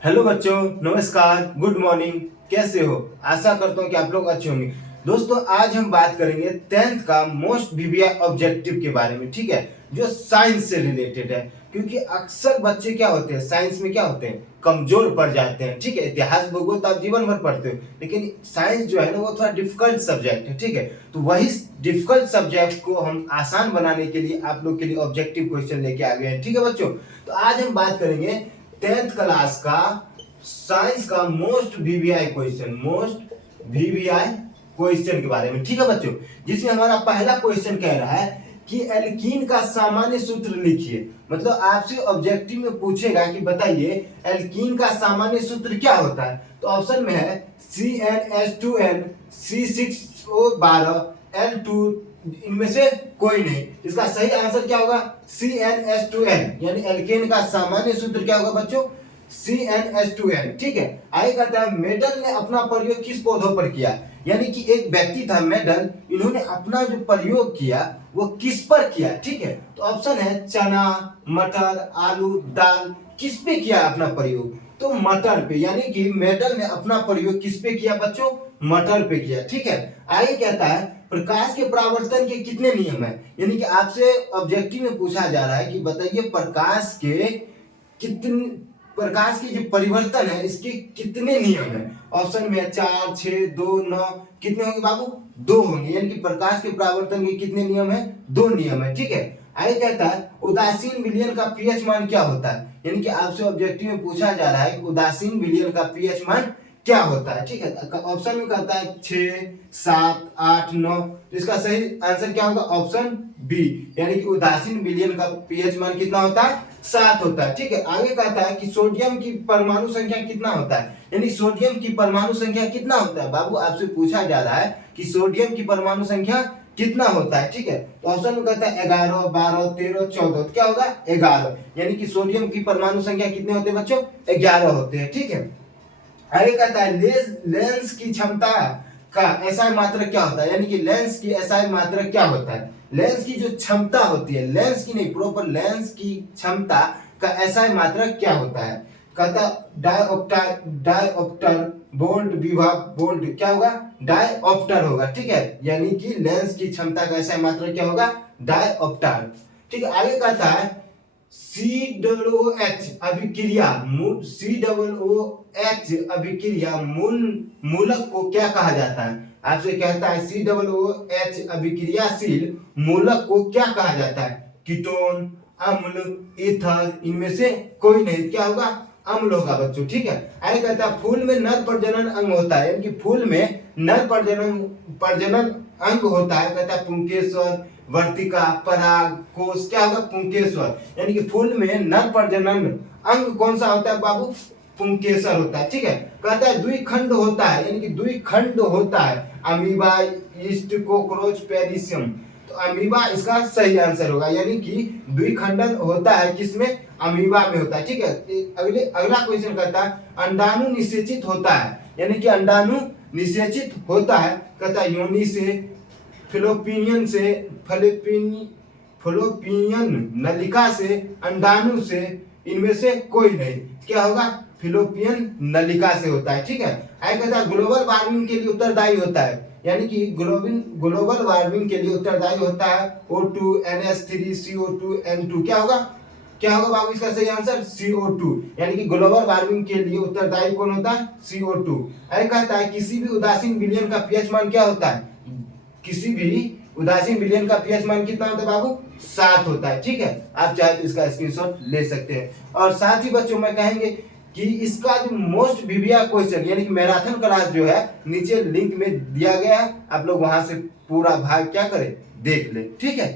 Hello बच्चों, नमस्कार, good morning. कैसे हो? आशा करता हूँ कि आप लोग अच्छे होंगे। दोस्तों, आज हम बात करेंगे 10th का मोस्ट वीवीआई ऑब्जेक्टिव के बारे में, ठीक है, जो साइंस से रिलेटेड है। क्योंकि अक्सर बच्चे क्या होते हैं, साइंस में क्या होते हैं, कमजोर पड़ जाते हैं। ठीक है, इतिहास भूगोल तो आप जीवन भर पढ़ते हो, लेकिन साइंस जो है ना, वो थोड़ा डिफिकल्ट सब्जेक्ट है। ठीक है, तो वही डिफिकल्ट सब्जेक्ट को हम आसान बनाने के लिए आप लोग के लिए ऑब्जेक्टिव क्वेश्चन लेके आ गए हैं। ठीक है बच्चों, तो आज हम बात करेंगे 10th क्लास का साइंस का मोस्ट वीवीआई क्वेश्चन के बारे में। ठीक है बच्चों, जिसमें हमारा पहला क्वेश्चन कह रहा है कि एल्कीन का सामान्य सूत्र लिखिए। मतलब आपसे ऑब्जेक्टिव में पूछेगा कि बताइए एल्कीन का सामान्य सूत्र क्या होता है। तो ऑप्शन में है CnH2n C6O12 L2, इनमें से कोई नहीं। इसका सही आंसर क्या होगा? CnH2n, यानी एल्केन का सामान्य सूत्र क्या होगा बच्चों? CnH2n। ठीक है, आगे कहता है मेडल ने अपना प्रयोग किस पौधों पर किया। यानी कि एक व्यक्ति था मेडल, इन्होंने अपना जो प्रयोग किया वो किस पर किया। ठीक है, तो ऑप्शन है चना, मटर, आलू, दाल। किस पे किया अपना प्रयोग? तो मटर पे। यानी कि मेडल ने अपना प्रयोग किस पे किया बच्चों? मटर पे किया। ठीक है, आगे कहता है प्रकाश के परावर्तन के कितने नियम है। यानी कि आपसे ऑब्जेक्टिव में पूछा जा रहा है कि बताइए प्रकाश के जो परिवर्तन है इसके कितने नियम है। ऑप्शन में 4, 6, 2, 9। कितने होंगे बाबू? 2 होंगे। यानी कि प्रकाश के परावर्तन के कितने नियम है? 2 नियम है। ठीक है, आगे कहता है उदासीन विलयन का पीएच मान क्या होता है। यानी कि आपसे ऑब्जेक्टिव में पूछा जा रहा है कि उदासीन विलयन का पीएच मान क्या होता है। ठीक है, ऑप्शन में कहता है 6, 7, 8, 9। तो इसका सही आंसर क्या होगा? ऑप्शन बी, यानी कि उदासीन विलयन का पीएच मान कितना होता है? 7 होता है। ठीक है, आगे कहता है कि सोडियम की परमाणु संख्या कितना होता है। यानी सोडियम की परमाणु संख्या कितना होता है बाबू? आपसे पूछा जा रहा है कि सोडियम की परमाणु संख्या कितना होता है। ठीक है, तो ऑप्शन में कहता है 11, 12, 13, 14। क्या होगा? 11। यानी कि सोडियम की परमाणु संख्या कितने होते हैं बच्चों? 11 होते हैं। ठीक है, आगे कहता है लेंस की क्षमता का एसआई मात्रक क्या होता है। यानी कि लेंस की एसआई मात्रक क्या होता है। लेंस की जो क्षमता होती है, लेंस की नहीं, प्रॉपर लेंस की क्षमता का एसआई मात्रक क्या होता है। कहता डायऑप्टर बोल्ट विभव बोल्ट। क्या होगा? डायऑप्टर होगा। ठीक है, यानी कि लेंस की क्षमता का एसआई मात्रक क्या होगा? डायऑप्टर। ठीक है, आगे कहता है COOH अभिक्रिया मूलक को क्या कहा जाता है। आपसे कहता है COOH अभिक्रियाशील मूलक को क्या कहा जाता है। कीटोन, अम्ल, ईथर, इनमें से कोई नहीं। क्या होगा? अम्ल होगा बच्चों। ठीक है, आगे कहता है फूल में नर प्रजनन अंग होता है। यानी कि फूल में नर प्रजनन अंग होता है। कहता है पुंकेसर, वर्तिका, पराग, कोष। क्या होगा? पुंकेसर। यानी कि फूल में नर प्रजनन अंग कौन सा होता है बाबू? पुंकेसर होता है। ठीक है, कहता है द्विखंड होता है। यानी कि द्विखंड होता है अमीबा, ईस्ट, कॉकरोच, पेरिसियम। तो अमीबा इसका सही आंसर होगा। यानी कि द्विखंडन होता है किसमें? अमीबा में होता है। ठीक है, अगला क्वेश्चन कहता है अंडाणु निषेचित होता है। यानी कि अंडाणु निषेचित होता है। कहता है योनि से, फलोपियन नलिका से, अंडाणु से, इनमें से कोई नहीं। क्या होगा? फिलोपियन नलिका से होता है। ठीक है, आगे कहता है ग्लोबल वार्मिंग के लिए उत्तरदायी होता है। यानी कि ग्लोबल वार्मिंग के लिए उत्तरदायी होता है O2, NH3, CO2, N2। क्या होगा? क्या होगा बाबू इसका सही आंसर? CO2। यानी कि ग्लोबल वार्मिंग के लिए उत्तरदायी कौन होता है? CO2। आगे कहता है किसी भी उदासीन विलयन का पीएच मान क्या होता है। किसी भी उदासीन विलयन का पीएच मान कितना होता है बाबू? 7 होता है। ठीक है, आप चाहे तो इसका स्क्रीनशॉट ले सकते हैं। और साथ ही बच्चों मैं कहेंगे कि इसका जो मोस्ट वीवीआई क्वेश्चन यानी कि मैराथन क्लास जो है नीचे लिंक में दिया गया है, आप लोग वहां से पूरा भाग क्या करें, देख ले। ठीक है।